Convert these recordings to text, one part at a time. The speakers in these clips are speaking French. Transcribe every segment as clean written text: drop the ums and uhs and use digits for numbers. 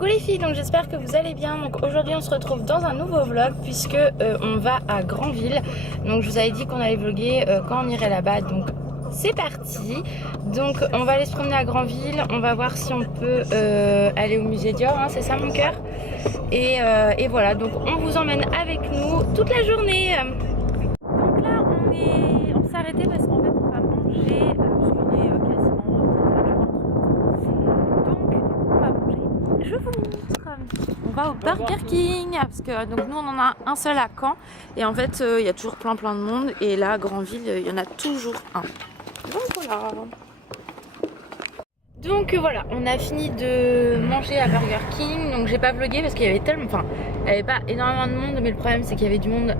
Coucou les filles, donc j'espère que vous allez bien. Donc aujourd'hui on se retrouve dans un nouveau vlog puisque on va à Granville. Donc je vous avais dit qu'on allait vlogger quand on irait là-bas, donc c'est parti. Donc on va aller se promener à Granville, on va voir si on peut aller au musée Dior, hein, c'est ça mon cœur. Et voilà, donc on vous emmène avec nous toute la journée. Donc là on s'est arrêté parce qu'en fait on va manger, parce qu'il est quasiment 13h, donc on va manger. Je vous montre. On va au Burger King parce que donc nous on en a un seul à Caen et en fait il y a toujours plein de monde et là à Granville il y en a toujours un. Donc voilà. Donc voilà, on a fini de manger à Burger King. Donc j'ai pas vlogué parce qu'il y avait tellement, enfin il y avait pas énormément de monde, mais le problème c'est qu'il y avait du monde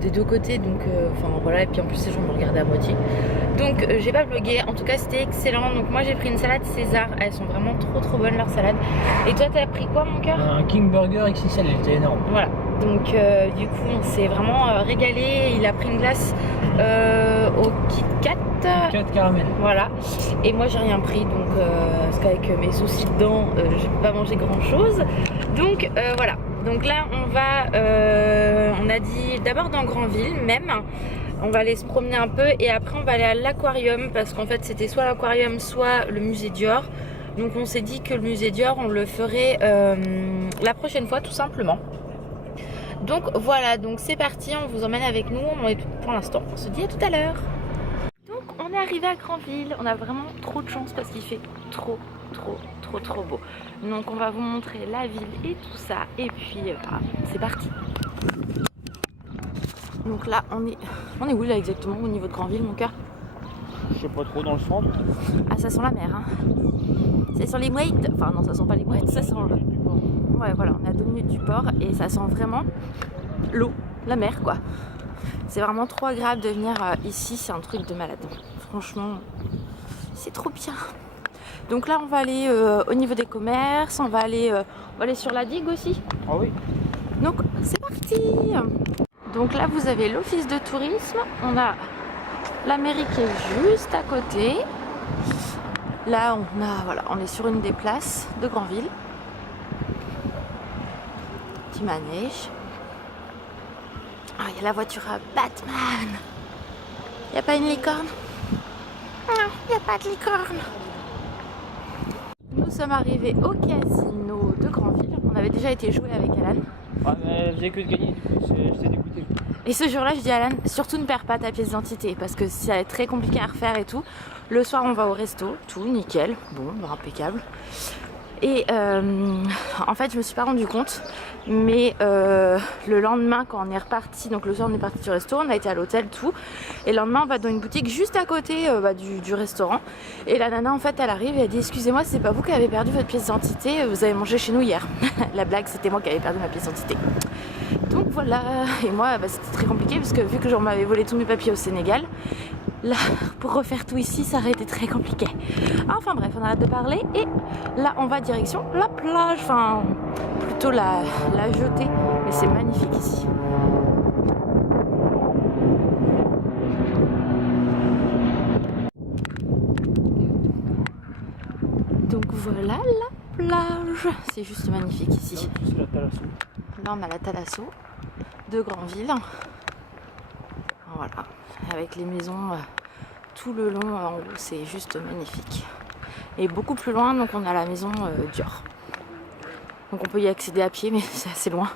des deux côtés, donc enfin voilà, et puis en plus les gens me regardaient à moitié. Donc j'ai pas vlogué, en tout cas c'était excellent. Donc moi j'ai pris une salade César, elles sont vraiment trop bonnes leurs salades. Et toi t'as pris quoi mon cœur? Un King Burger XXL, il était énorme. Voilà, donc du coup on s'est vraiment régalé. Il a pris une glace au Kit Kat. Kit Kat caramel. Voilà, et moi j'ai rien pris donc parce qu'avec mes soucis dedans je peux pas manger grand chose. Donc voilà, donc là on a dit d'abord dans Granville même. On va aller se promener un peu et après on va aller à l'aquarium parce qu'en fait c'était soit l'aquarium soit le musée Dior. Donc on s'est dit que le musée Dior on le ferait la prochaine fois tout simplement. Donc voilà, donc c'est parti, on vous emmène avec nous pour l'instant. On se dit à tout à l'heure. Donc on est arrivé à Granville, on a vraiment trop de chance parce qu'il fait trop beau. Donc on va vous montrer la ville et tout ça et puis c'est parti. Donc là on est où là exactement au niveau de Granville mon cœur? Je sais pas trop, dans le centre. Ah ça sent la mer hein. Ça sent les mouettes, enfin non ça sent pas les mouettes, ça sent le... Ouais voilà, on est à 2 minutes du port et ça sent vraiment l'eau, la mer quoi. C'est vraiment trop agréable de venir ici, c'est un truc de malade. Franchement, c'est trop bien. Donc là on va aller au niveau des commerces, on va aller sur la digue aussi. Ah oui. Donc c'est parti. Donc là vous avez l'office de tourisme, on a la mairie qui est juste à côté. Là on est sur une des places de Granville. Petit manège. Ah, il y a la voiture à Batman. Il n'y a pas une licorne? Non, il n'y a pas de licorne. Nous sommes arrivés au casino de Granville. On avait déjà été jouer avec Alan. Ah mais elle faisait que de gagner, du coup j'étais dégoûté. Et ce jour-là, je dis à Alan, surtout ne perds pas ta pièce d'identité parce que ça va être très compliqué à refaire et tout. Le soir, on va au resto, tout nickel, bon, bah, impeccable. Et en fait, je me suis pas rendu compte, mais le lendemain, quand on est reparti, donc le soir, on est parti du resto, on a été à l'hôtel, tout. Et le lendemain, on va dans une boutique juste à côté du restaurant. Et la nana, en fait, elle arrive et elle dit excusez-moi, c'est pas vous qui avez perdu votre pièce d'identité, vous avez mangé chez nous hier. La blague, c'était moi qui avais perdu ma pièce d'identité. Donc voilà, et moi c'était très compliqué parce que vu que j'en m'avais volé tous mes papiers au Sénégal, là pour refaire tout ici ça aurait été très compliqué. Enfin bref, on arrête de parler et là on va direction la plage, enfin plutôt la jetée, mais c'est magnifique ici. Donc voilà la plage, c'est juste magnifique ici. Là on a la Thalasso de Granville, voilà, avec les maisons tout le long en haut, c'est juste magnifique. Et beaucoup plus loin, donc on a la maison Dior. Donc on peut y accéder à pied, mais c'est assez loin.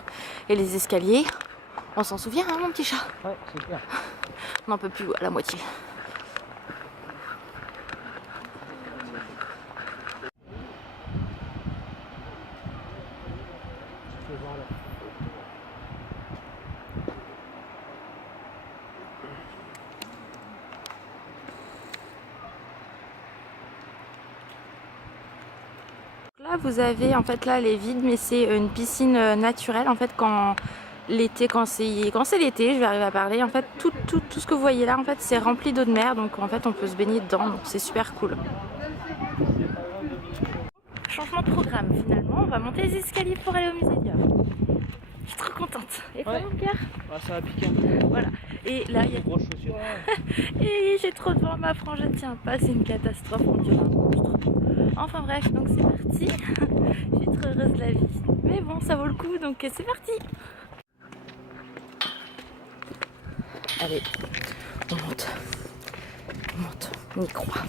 Et les escaliers, on s'en souvient hein mon petit chat? Ouais, c'est clair. On n'en peut plus à la moitié. Là vous avez en fait là elle est vide mais c'est une piscine naturelle en fait quand l'été, quand c'est l'été, je vais arriver à parler, en fait tout ce que vous voyez là en fait c'est rempli d'eau de mer donc en fait on peut se baigner dedans donc c'est super cool. Changement de programme finalement, on va monter les escaliers pour aller au musée Dior. Je suis trop contente. Et toi mon cœur? Ah, ça va piquer un peu. Voilà. Et là il y a grosses chaussures. Et j'ai trop de vent, ma frange ne tient pas, c'est une catastrophe, on dirait un monstre. Enfin bref, donc c'est parti. Je suis très heureuse de la vie. Mais bon, ça vaut le coup, donc c'est parti. Allez, on monte. On monte, on y croit.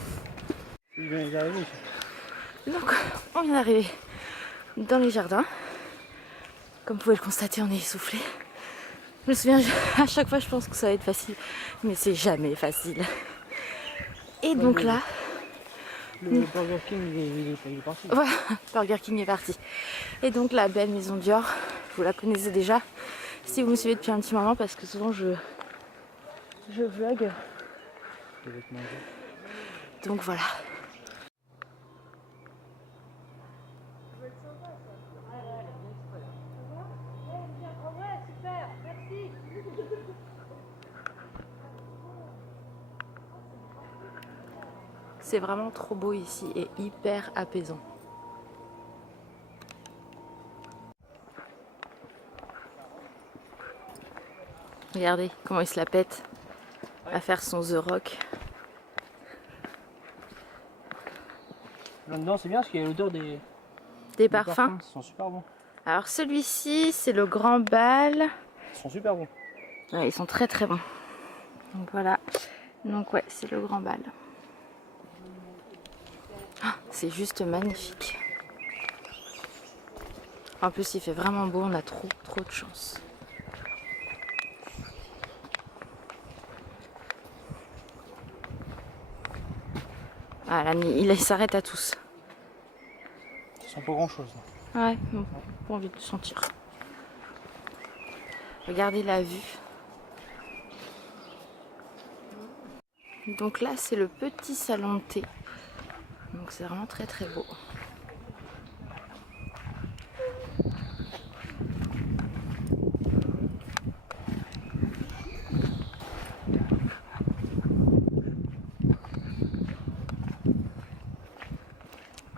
Il vient d'arriver. Donc, on vient d'arriver dans les jardins. Comme vous pouvez le constater, on est essoufflé. Je me souviens, à chaque fois, je pense que ça va être facile. Mais c'est jamais facile. Et donc là... Le Burger King, il est parti. Voilà, Burger King est parti. Et donc la belle maison Dior, vous la connaissez déjà si vous me suivez depuis un petit moment parce que souvent je vlog. Donc voilà. C'est vraiment trop beau ici et hyper apaisant. Regardez comment il se la pète à faire son The Rock. Là-dedans, c'est bien parce qu'il y a l'odeur des Parfums. Ils sont super bons. Alors celui-ci, c'est le Grand Bal. Ils sont super bons. Ouais, ils sont très très bons. Donc voilà. Donc ouais, c'est le Grand Bal. C'est juste magnifique. En plus, il fait vraiment beau, on a trop de chance. Voilà, il s'arrête à tous. Ils sont pas grand chose. Ouais, bon, pas envie de sentir. Regardez la vue. Donc là, c'est le petit salon de thé. Donc c'est vraiment très très beau.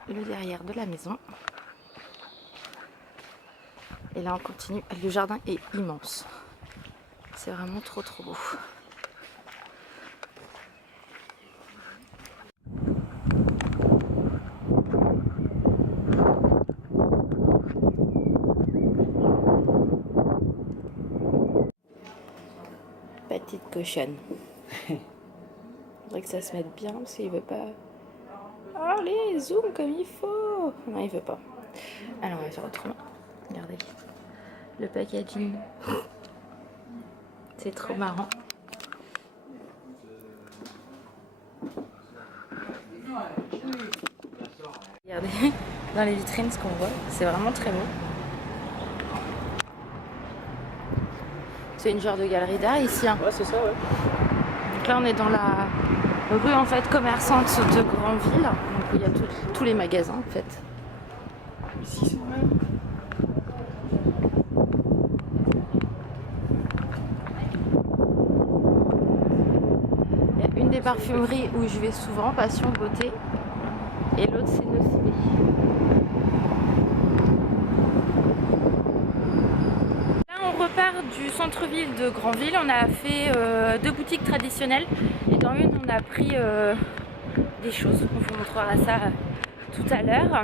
Le derrière de la maison. Et là on continue. Le jardin est immense. C'est vraiment trop beau. Petite cochonne. Faudrait que ça se mette bien parce qu'il veut pas. Allez, zoom comme il faut. Non, il veut pas. Alors on va faire autrement. Regardez le packaging. C'est trop marrant. Regardez dans les vitrines ce qu'on voit. C'est vraiment très beau. C'est une genre de galerie d'art ici. Hein. Ouais, c'est ça, ouais. Donc là, on est dans la rue en fait commerçante de Granville. Donc il y a tous les magasins en fait. Ici, c'est vrai. Il y a une des parfumeries où je vais souvent, Passion Beauté. Et l'autre, c'est Nocibé. On repart du centre-ville de Granville, on a fait 2 boutiques traditionnelles et dans une on a pris des choses, on vous montrera ça tout à l'heure.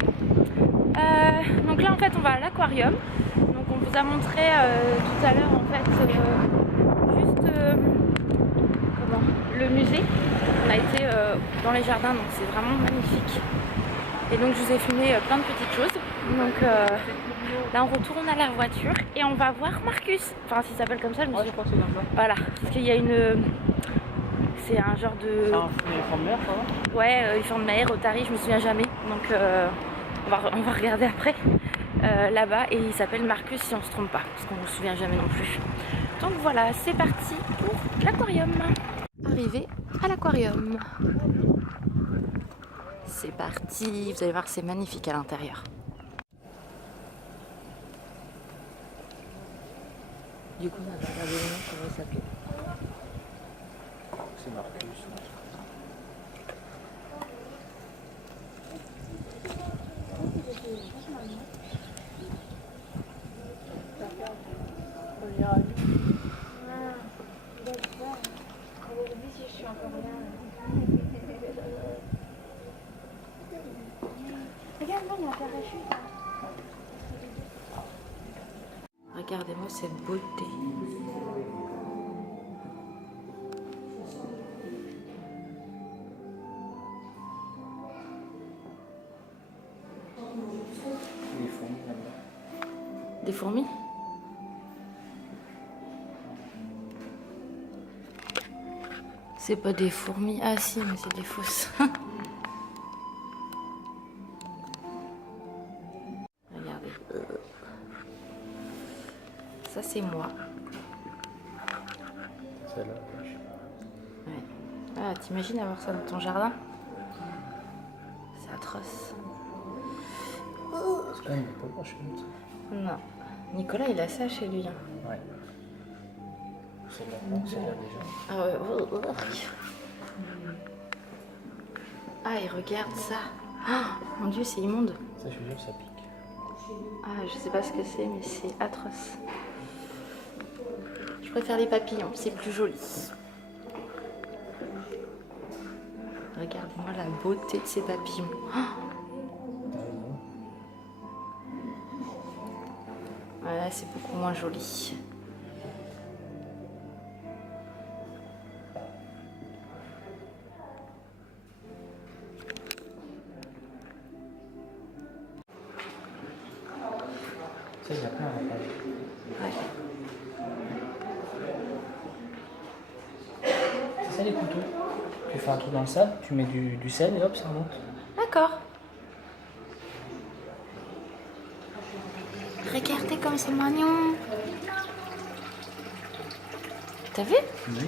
Donc là en fait on va à l'aquarium, donc on vous a montré tout à l'heure en fait juste le musée, on a été dans les jardins donc c'est vraiment magnifique et donc je vous ai filmé plein de petites choses. Donc là on retourne à la voiture et on va voir Marcus. Enfin s'il s'appelle comme ça, je me suis... je crois que c'est comme ça. Voilà, parce qu'il y a une... C'est un genre de... C'est un éléphant de mer, ça va? Ouais, éléphant de mer, Otari, je me souviens jamais. Donc on va regarder après là-bas et il s'appelle Marcus si on se trompe pas, parce qu'on ne se souvient jamais non plus. Donc voilà, c'est parti pour l'aquarium. Arrivé à l'aquarium. C'est parti, vous allez voir c'est magnifique à l'intérieur. Du coup, on a regardé le nom, comment il s'appelait. C'est Marcus. Regardez-moi cette beauté. Des fourmis là-bas. Des fourmis? C'est pas des fourmis. Ah si, mais c'est des fausses. Regardez. Ça c'est moi. Celle-là, Ouais. Ah, t'imagines avoir ça dans ton jardin? C'est atroce. c'est quand même pas grand chose. Non. Nicolas, il a ça chez lui. Hein. Ouais. Celle-là, non, celle-là déjà. Ah ouais. Ah, il regarde ça. Ah, mon Dieu, c'est immonde. Ça, je suis sûr, ça pique. Ah, je sais pas ce que c'est, mais c'est atroce. Je préfère les papillons, c'est plus joli. Regarde-moi la beauté de ces papillons. Ah, ouais, c'est beaucoup moins joli. Ça, il y a plein à la page. Ouais. C'est ça les couteaux. Tu fais un trou dans le sable, tu mets du sel et hop, ça remonte. D'accord. Regardez comme c'est mignon. T'as vu? Oui.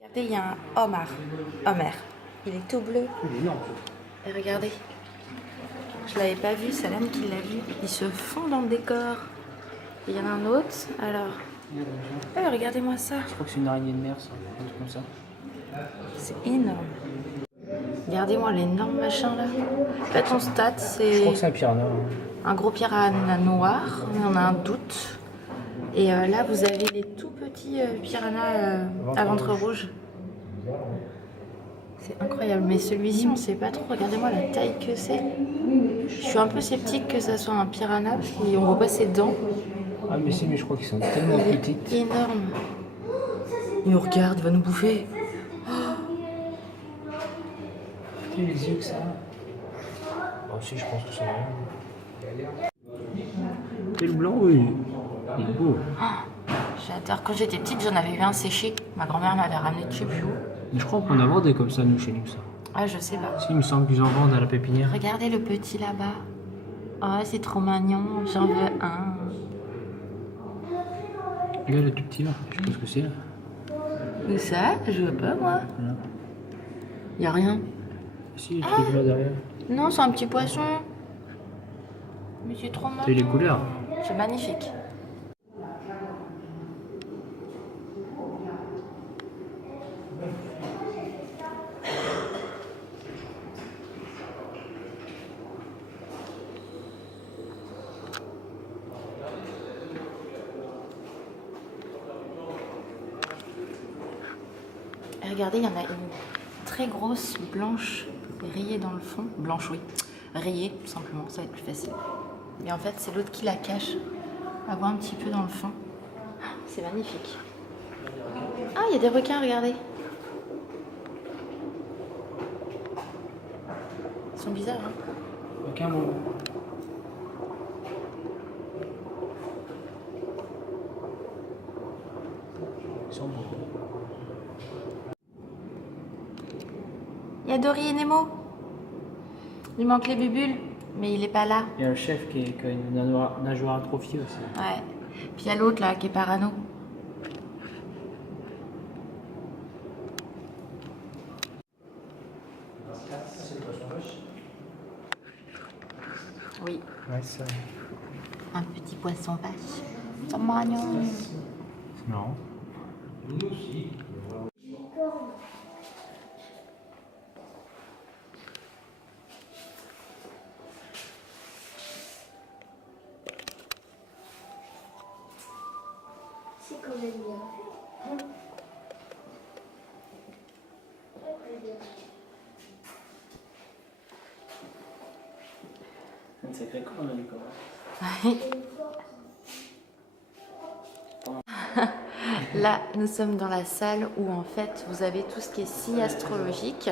Regardez, il y a un homard. Homer. Il est tout bleu. Il est énorme. Et regardez. Je l'avais pas vu, c'est l'âme qui l'a vu. Il se fond dans le décor. Et il y en a un autre. Alors. Oh, regardez-moi ça. Je crois que c'est une araignée de mer, ça. Un truc comme ça. C'est énorme. Regardez-moi l'énorme machin là. Faites ton stat, Je c'est crois que c'est un piranha. Hein. un gros piranha noir, mais on a un doute. Et là, vous avez les tout petits piranhas à ventre rouge. C'est incroyable, mais celui-ci, on sait pas trop. Regardez-moi la taille que c'est. Je suis un peu sceptique que ça soit un piranha parce qu'on voit pas ses dents. Ah, mais si, mais je crois qu'ils sont tellement Il petites. est énorme. Il nous regarde, il va nous bouffer. Putain, les yeux que ça a. Ah, si, je pense que c'est vrai. Et le blanc, oui. Il est beau. J'adore. Quand j'étais petite, j'en avais vu un séché. Ma grand-mère m'avait ramené de je sais plus où. Mais je crois qu'on en a des comme ça, nous, chez nous, ça. Ah, je sais pas. Si, il me semble qu'ils en vendent à la pépinière. Regardez le petit là-bas. Oh, c'est trop mignon. J'en veux un. Regarde le tout petit là, je sais pas ce que c'est là. Où ça? Je veux pas, moi. Voilà. Y a rien. Si, le truc là derrière. Non, c'est un petit poisson. Mais c'est trop T'as vu les mignon. couleurs? C'est magnifique. Et regardez, il y en a une très grosse, blanche, rayée dans le fond. Blanche, oui. Rayée, tout simplement, ça va être plus facile. Mais en fait, c'est l'autre qui la cache. On voit un petit peu dans le fond. Ah, c'est magnifique. Ah, il y a des requins, regardez. Ils sont bizarres, hein. Aucun mot. Ils sont beaux. Il y a Dory et Nemo. Il manque les bubules, mais il est pas là. Il y a le chef qui a une nageoire atrophiée aussi. Ouais. Puis il y a l'autre là qui est parano. Oui, Ouais, ça. un petit poisson vache. C'est mignon. C'est marrant. C'est quand même bien. C'est une sacrée con, on a dit comment. Là, nous sommes dans la salle où en fait vous avez tout ce qui est signe astrologique.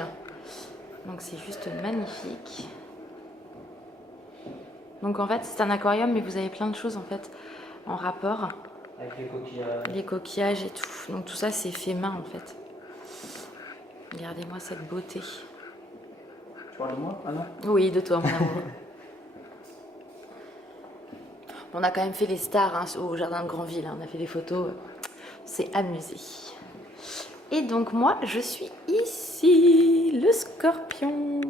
Donc c'est juste magnifique. Donc en fait c'est un aquarium mais vous avez plein de choses en fait en rapport. Avec les coquillages. Les coquillages et tout. Donc tout ça c'est fait main en fait. Regardez-moi cette beauté. Tu parles de moi, Anna? Oui, de toi mon amour. On a quand même fait les stars hein, au jardin de Granville. Hein. On a fait des photos. C'est amusé. Et donc moi je suis ici, le scorpion.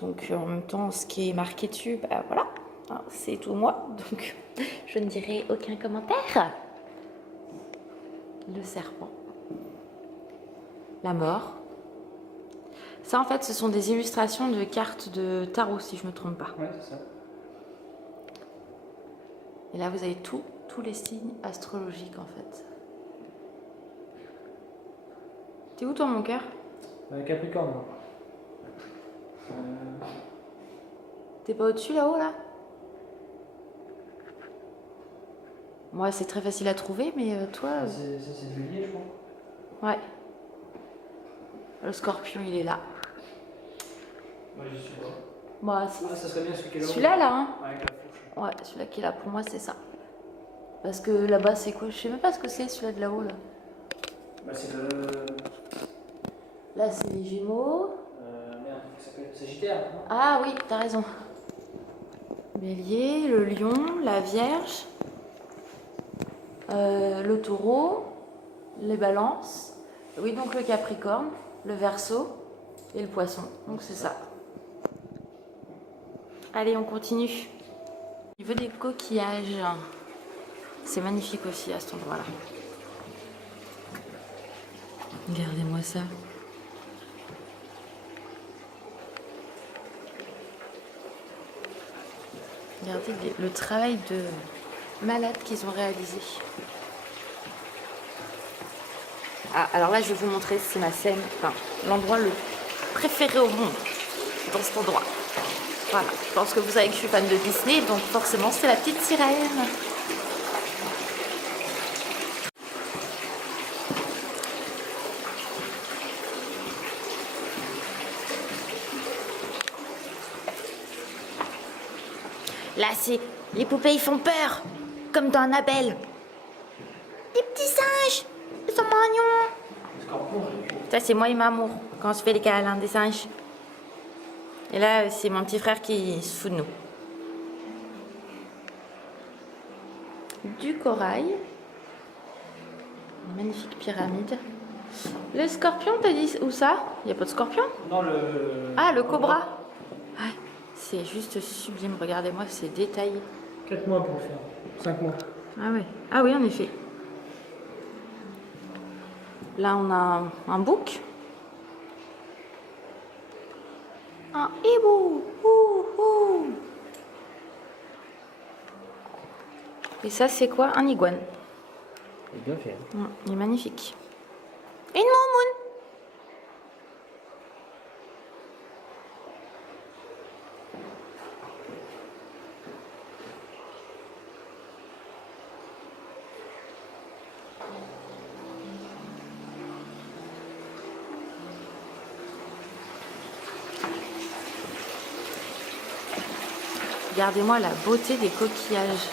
Donc en même temps ce qui est marqué dessus, bah voilà, hein, c'est tout moi. Donc je ne dirai aucun commentaire. Le serpent. La mort. Ça en fait ce sont des illustrations de cartes de tarot si je me trompe pas. Ouais, c'est ça. Et là vous avez tous les signes astrologiques en fait. T'es où toi mon cœur? Capricorne. T'es pas au-dessus là-haut là? Moi c'est très facile à trouver mais toi... Ça c'est juillet je crois. Ouais. Le scorpion il est là. Moi j'y suis pas. Bah si. Ah, ça serait bien celui qui est là-haut. Celui-là là hein. Avec la fourche. Ouais, celui-là qui est là pour moi c'est ça. Parce que là-bas c'est quoi? Je sais même pas ce que c'est celui-là de là-haut là. Bah c'est le... Là c'est les Gémeaux. Merde, ça s'appelle Sagittaire, non? Ah oui, t'as raison. Bélier, le lion, la vierge, le taureau, les balances. Oui, donc le capricorne, le verseau et le poisson. Donc c'est ça. Allez, on continue. Au niveau des coquillages, c'est magnifique aussi à cet endroit-là. Regardez-moi ça. Regardez le travail de malade qu'ils ont réalisé. Ah, alors là, je vais vous montrer, c'est ma scène, enfin, l'endroit le préféré au monde, dans cet endroit. Voilà, je pense que vous savez que je suis fan de Disney, donc forcément, c'est la petite sirène. Là, c'est... Les poupées, ils font peur. Comme dans Annabelle. Les petits singes. Ils sont mignons. Ça, c'est moi et Mamour. Quand on se fait les câlins des singes. Et là, c'est mon petit frère qui se fout de nous. Du corail. Une magnifique pyramide. Le scorpion, t'as dit où ça? Il n'y a pas de scorpion? Non, le... Ah, le cobra. Ouais. C'est juste sublime, regardez-moi ces détails. 4 mois pour le faire. 5 mois. Ah ouais. Ah oui, en effet. Là, on a un bouc. Un hibou. Ouh. Et ça, c'est quoi? Un iguane. C'est bien fait. Il est magnifique. Et une moumoune. Regardez-moi la beauté des coquillages.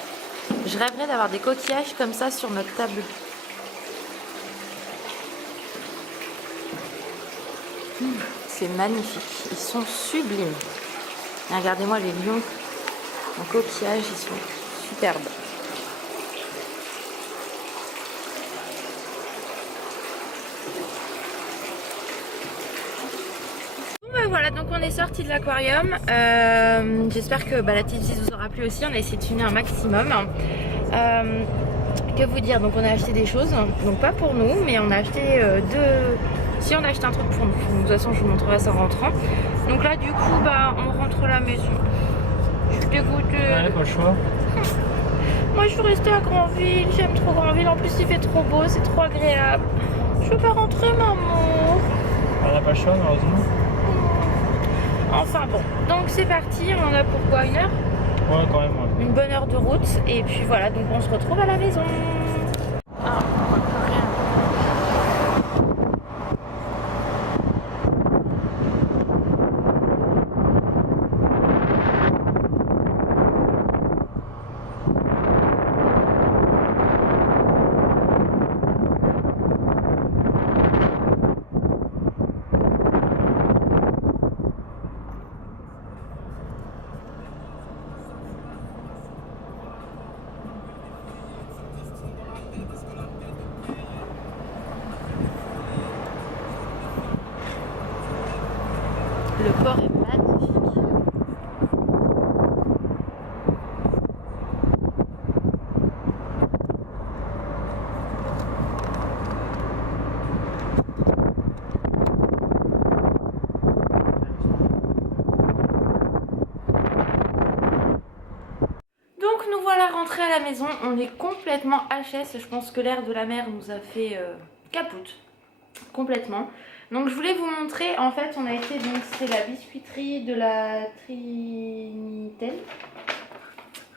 Je rêverais d'avoir des coquillages comme ça sur notre table. C'est magnifique. Ils sont sublimes. Et regardez-moi les lions en coquillage, ils sont superbes. Voilà, donc on est sorti de l'aquarium. J'espère que la petite visite vous aura plu aussi. On a essayé de filmer un maximum. Que vous dire, donc on a acheté des choses, donc pas pour nous, mais on a acheté Si, on a acheté un truc pour nous. De toute façon, je vous montrerai ça en rentrant. Donc là, du coup, on rentre à la maison. Je suis dégoûtée. Ouais, pas le choix. Moi, je veux rester à Granville. J'aime trop Granville. En plus, il fait trop beau, c'est trop agréable. Je veux pas rentrer, maman. On n'a pas le choix, malheureusement. Enfin bon. Donc c'est parti, on en a pour quoi, 1 heure? Ouais, quand même. Ouais. Une bonne heure de route et puis voilà, donc on se retrouve à la maison. Ah, rien. Le port est magnifique. Donc nous voilà rentrés à la maison, on est complètement HS, je pense que l'air de la mer nous a fait capoute, complètement. Donc je voulais vous montrer, en fait on a été, donc c'est la biscuiterie de la Trinitel,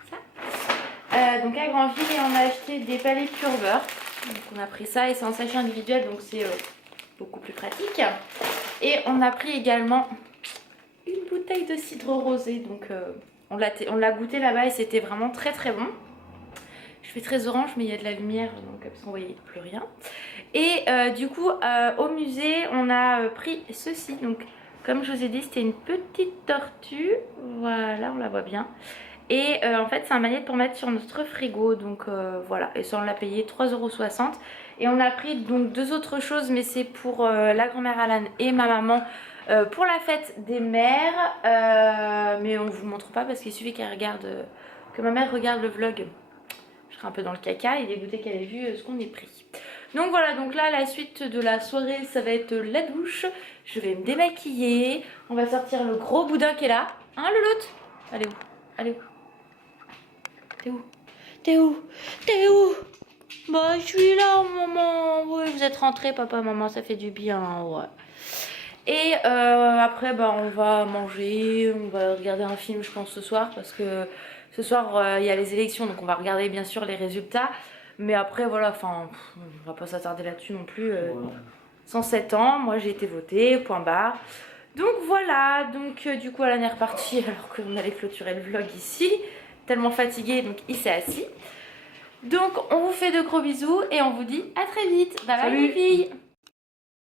ça. Donc à Granville, et on a acheté des palets pur beurre, donc on a pris ça et c'est en sachet individuel donc c'est beaucoup plus pratique. Et on a pris également une bouteille de cidre rosé, donc on l'a goûté là-bas et c'était vraiment très très bon. Je fais très orange mais il y a de la lumière donc comme ça vous voyez plus rien. Et du coup au musée on a pris ceci, donc comme je vous ai dit c'était une petite tortue, voilà on la voit bien. Et en fait c'est un magnète pour mettre sur notre frigo, donc voilà, et ça on l'a payé 3,60 €. Et on a pris donc 2 autres choses mais c'est pour la grand-mère Alan et ma maman. Pour la fête des mères, mais on vous montre pas parce qu'il suffit qu'elle regarde, que ma mère regarde le vlog. Je serai un peu dans le caca et dégoûtée qu'elle ait vu ce qu'on ait pris. Donc voilà, donc là la suite de la soirée ça va être la douche. Je vais me démaquiller, on va sortir le gros boudin qui est là. Hein Louloute? Allez où? Allez où? T'es où? T'es où? T'es où? Bah je suis là maman. Oui vous êtes rentrés papa maman, ça fait du bien, ouais. Et après bah, on va manger, on va regarder un film je pense ce soir parce que ce soir il y a les élections donc on va regarder bien sûr les résultats. Mais après voilà, enfin on va pas s'attarder là-dessus non plus. 107 ans, moi j'ai été votée, point barre. Donc voilà, donc du coup Alan est reparti alors qu'on allait clôturer le vlog ici. Tellement fatigué donc il s'est assis. Donc on vous fait de gros bisous et on vous dit à très vite. Bye bye les filles.